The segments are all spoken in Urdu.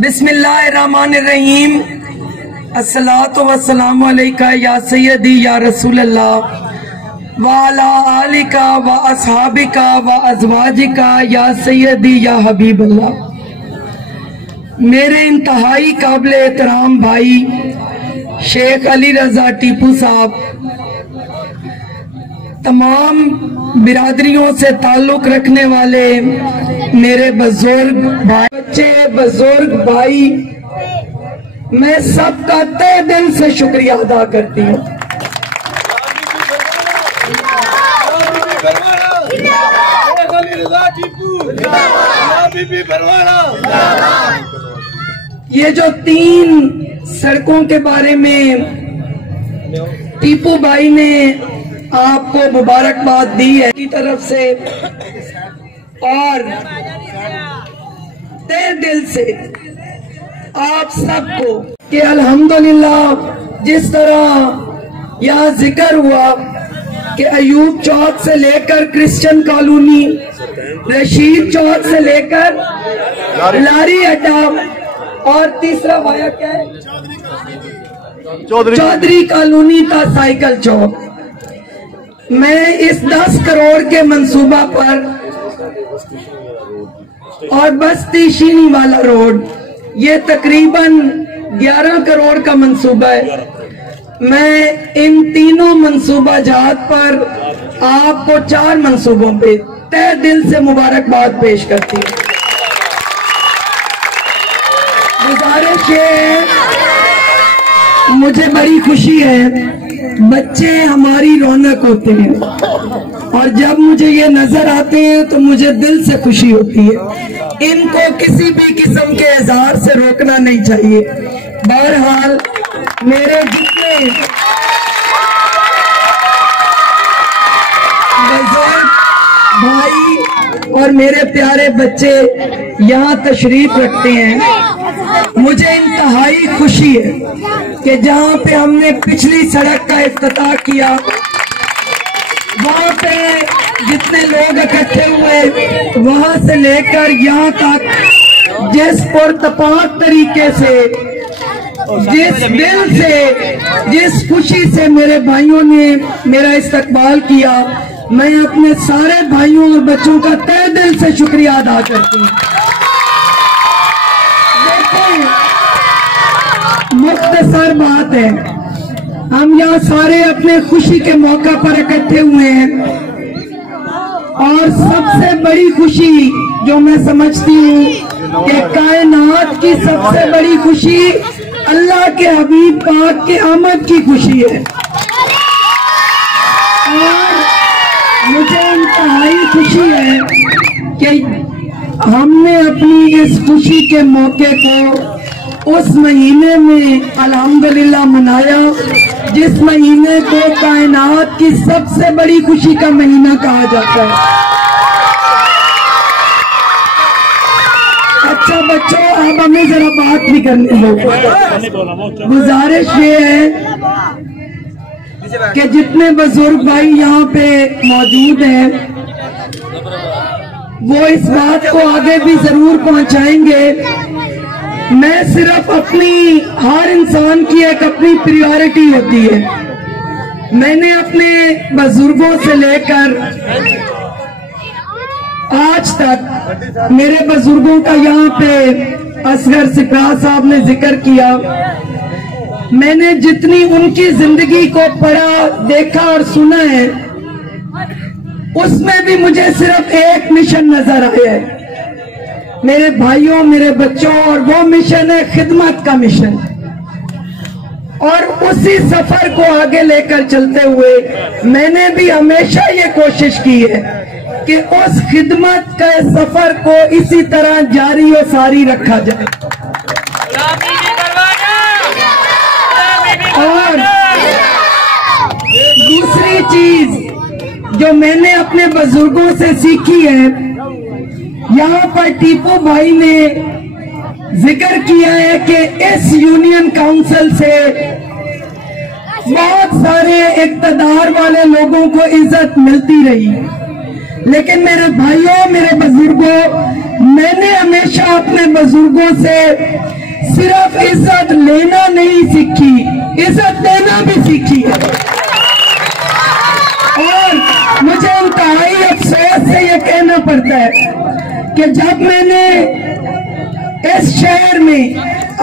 بسم اللہ الرحمن الرحیم. الصلاۃ والسلام علیکہ یا سیدی یا رسول اللہ وعلی آلکہ واصحابکہ وازواجکہ یا سیدی یا حبیب اللہ. میرے انتہائی قابل احترام بھائی شیخ علی رضا ٹیپو صاحب، تمام برادریوں سے تعلق رکھنے والے میرے بزرگ بھائی، بچے بزرگ بھائی، میں سب کا تہ دل سے شکریہ ادا کرتی ہوں. یہ جو 3 سڑکوں کے بارے میں ٹیپو بھائی نے آپ کو مبارکباد دی ہے کی طرف سے، اور تہ دل سے آپ سب کو کہ الحمدللہ جس طرح یہاں ذکر ہوا کہ ایوب چوک سے لے کر کرسچن کالونی، رشید چوک سے لے کر لاری اڈا، اور تیسرا وایا کیا ہے چودھری کالونی کا سائیکل چوک. میں اس 10 کروڑ کے منصوبہ پر اور بستی شینی والا روڈ، یہ تقریباً 11 کروڑ کا منصوبہ ہے. میں ان تینوں منصوبہ جات پر آپ کو 4 منصوبوں پہ تہ دل سے مبارکباد پیش کرتی ہوں. گزارش ہے، مجھے بڑی خوشی ہے، بچے ہماری رونق ہوتے ہیں اور جب مجھے یہ نظر آتے ہیں تو مجھے دل سے خوشی ہوتی ہے. ان کو کسی بھی قسم کے اظہار سے روکنا نہیں چاہیے. بہرحال میرے جتنے بزرگ بھائی اور میرے پیارے بچے یہاں تشریف رکھتے ہیں، مجھے انتہائی خوشی ہے کہ جہاں پہ ہم نے پچھلی سڑک کا افتتاح کیا، وہاں پہ جتنے لوگ اکٹھے ہوئے وہاں سے لے کر یہاں تک جس پرتپاک طریقے سے، جس دل سے، جس خوشی سے میرے بھائیوں نے میرا استقبال کیا، میں اپنے سارے بھائیوں اور بچوں کا تہ دل سے شکریہ ادا کرتی ہوں. مختصر بات ہے، ہم یہاں سارے اپنے خوشی کے موقع پر اکٹھے ہوئے ہیں، اور سب سے بڑی خوشی جو میں سمجھتی ہوں کہ کائنات کی سب سے بڑی خوشی اللہ کے حبیب پاک کے آمد کی خوشی ہے. اور مجھے انتہائی خوشی ہے کہ ہم نے اپنی اس خوشی کے موقع کو اس مہینے میں الحمدللہ منایا جس مہینے کو کائنات کی سب سے بڑی خوشی کا مہینہ کہا جاتا ہے. اچھا بچوں، اب ہمیں ذرا بات بھی کرنے دو. گزارش یہ ہے کہ جتنے بزرگ بھائی یہاں پہ موجود ہیں وہ اس بات کو آگے بھی ضرور پہنچائیں گے. میں صرف اپنی، ہر انسان کی ایک اپنی پریورٹی ہوتی ہے. میں نے اپنے بزرگوں سے لے کر آج تک میرے بزرگوں کا یہاں پہ اصغر سپرا صاحب نے ذکر کیا، میں نے جتنی ان کی زندگی کو پڑھا، دیکھا اور سنا ہے، اس میں بھی مجھے صرف ایک مشن نظر آیا ہے میرے بھائیوں، میرے بچوں، اور وہ مشن ہے خدمت کا مشن. اور اسی سفر کو آگے لے کر چلتے ہوئے میں نے بھی ہمیشہ یہ کوشش کی ہے کہ اس خدمت کا سفر کو اسی طرح جاری و ساری رکھا جائے. اور دوسری چیز جو میں نے اپنے بزرگوں سے سیکھی ہے، یہاں پر ٹیپو بھائی نے ذکر کیا ہے کہ اس یونین کاؤنسل سے بہت سارے اقتدار والے لوگوں کو عزت ملتی رہی، لیکن میرے بھائیوں، میرے بزرگوں، میں نے ہمیشہ اپنے بزرگوں سے صرف عزت لینا نہیں سیکھی، عزت دینا بھی سیکھی ہے۔ اور مجھے انتہائی افسوس سے یہ کہنا پڑتا ہے کہ جب میں نے اس شہر میں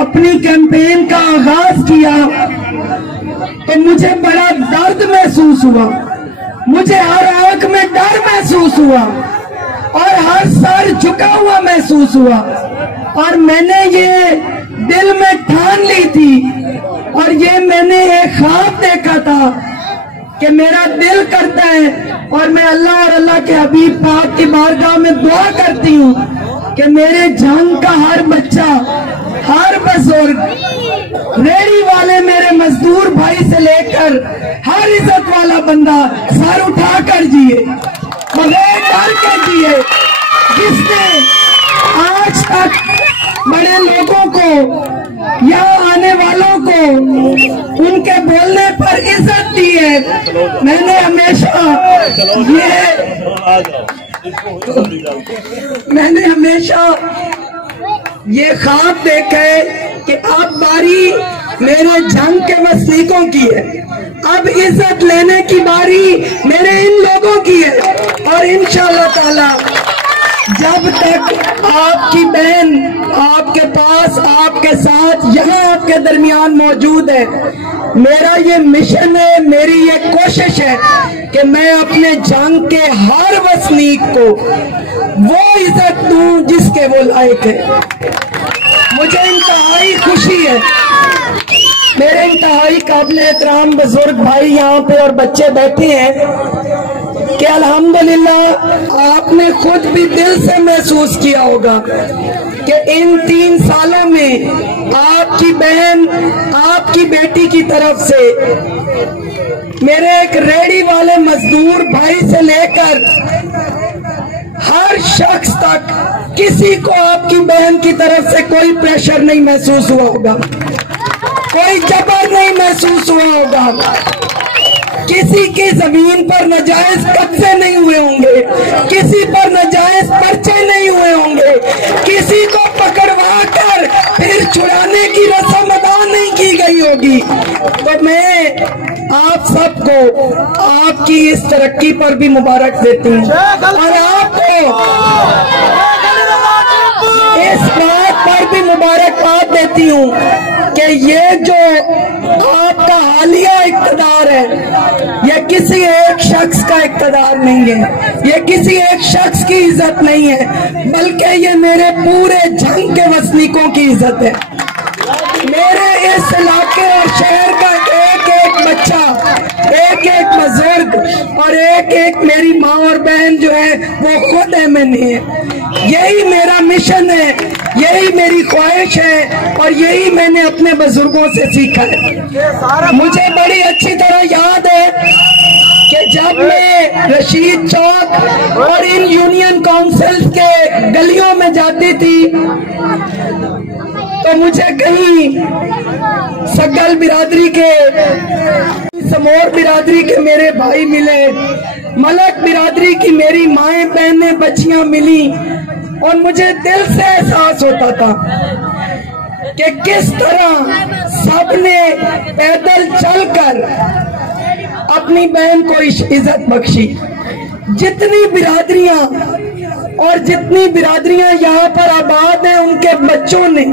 اپنی کیمپین کا آغاز کیا تو مجھے بڑا درد محسوس ہوا، مجھے ہر آنکھ میں ڈر محسوس ہوا اور ہر سر جھکا ہوا محسوس ہوا، اور میں نے یہ دل میں ٹھان لی تھی اور یہ میں نے ایک خواب دیکھا تھا کہ میرا دل کرتا ہے اور میں اللہ اور اللہ کے حبیب پاک کی بارگاہ میں دعا کرتی ہوں کہ میرے جنگ کا ہر بچہ، ہر بزرگ، ریڑی والے میرے مزدور بھائی سے لے کر ہر عزت والا بندہ سر اٹھا کر جیے، بغیر ڈر کے جیے، جس نے آج تک بڑے لوگوں کو یا آنے والوں کو ان کے بولنے پر عزت دی ہے۔ میں نے ہمیشہ یہ خواب دیکھا ہے کہ اب باری میرے جنگ کے وسنیکوں کی ہے، اب عزت لینے کی باری میرے ان لوگوں کی ہے، اور انشاءاللہ تعالی جب تک آپ کی بہن آپ کے پاس، آپ کے ساتھ، یہاں آپ کے درمیان موجود ہے، میرا یہ مشن ہے، میری یہ کوشش ہے کہ میں اپنے جنگ کے ہر وسنیک کو وہ عزت دوں جس کے وہ لائق ہے۔ مجھے انتہائی خوشی ہے، میرے انتہائی قابل احترام بزرگ بھائی یہاں پہ اور بچے بیٹھے ہیں کہ الحمدللہ آپ نے خود بھی دل سے محسوس کیا ہوگا کہ ان 3 سالوں میں آپ کی بہن، آپ کی بیٹی کی طرف سے میرے ایک ریڑی والے مزدور بھائی سے لے کر ہر شخص تک کسی کو آپ کی بہن کی طرف سے کوئی پریشر نہیں محسوس ہوا ہوگا، کوئی جبر نہیں محسوس ہوا ہوگا، کسی کی زمین پر ناجائز قبضے نہیں ہوئے ہوں گے، کسی پر ناجائز پرچے نہیں ہوئے ہوں گے، کسی کو پکڑوا کر پھر چھڑانے کی رسم ادا نہیں کی گئی ہوگی۔ تو میں آپ سب کو آپ کی اس ترقی پر بھی مبارک دیتی ہوں، اور آپ کو اس بات پر بھی مبارکباد دیتی ہوں کہ یہ جو آپ کا حالیہ اقتدار ہے یہ کسی ایک شخص کا اقتدار نہیں ہے، یہ کسی ایک شخص کی عزت نہیں ہے، بلکہ یہ میرے پورے جنگ کے وسنیکوں کی عزت ہے۔ میرے اس علاقے اور شہر کا ایک ایک بچہ، ایک ایک بزرگ اور ایک ایک میری ماں اور بہن جو ہے وہ خود ہے، یہی میرا مشن ہے، یہی میری خواہش ہے، اور یہی میں نے اپنے بزرگوں سے سیکھا ہے۔ مجھے بڑی اچھی طرح یاد ہے کہ جب میں رشید چوک اور ان یونین کونسل کے گلیوں میں جاتی تھی تو مجھے کہیں سگل برادری کے، سمور برادری کے میرے بھائی ملے، ملک برادری کی میری مائیں بہنیں بچیاں ملی، اور مجھے دل سے احساس ہوتا تھا کہ کس طرح سب نے پیدل چل کر اپنی بہن کو عزت بخشی۔ جتنی برادریاں اور جتنی برادریاں یہاں پر آباد ہیں ان کے بچوں نے،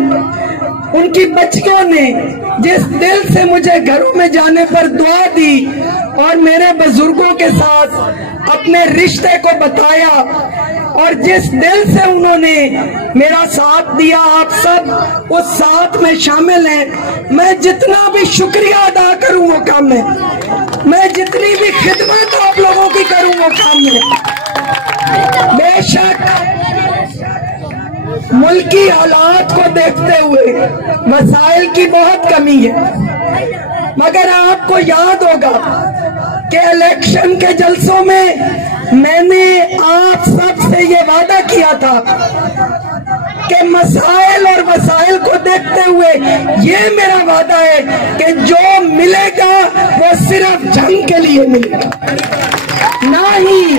ان کی بچیوں نے جس دل سے مجھے گھروں میں جانے پر دعا دی اور میرے بزرگوں کے ساتھ اپنے رشتے کو بتایا اور جس دل سے انہوں نے میرا ساتھ دیا، آپ سب اس ساتھ میں شامل ہیں۔ میں جتنا بھی شکریہ ادا کروں وہ کم ہے، میں جتنی بھی خدمت آپ لوگوں کی کروں وہ کم ہے۔ بے شک ملکی حالات کو دیکھتے ہوئے وسائل کی بہت کمی ہے، مگر آپ کو یاد ہوگا کہ الیکشن کے جلسوں میں میں نے آپ سب سے یہ وعدہ کیا تھا کہ مسائل اور وسائل کو دیکھتے ہوئے یہ میرا وعدہ ہے کہ جو ملے گا وہ صرف جنگ کے لیے ملے گا، نہ ہی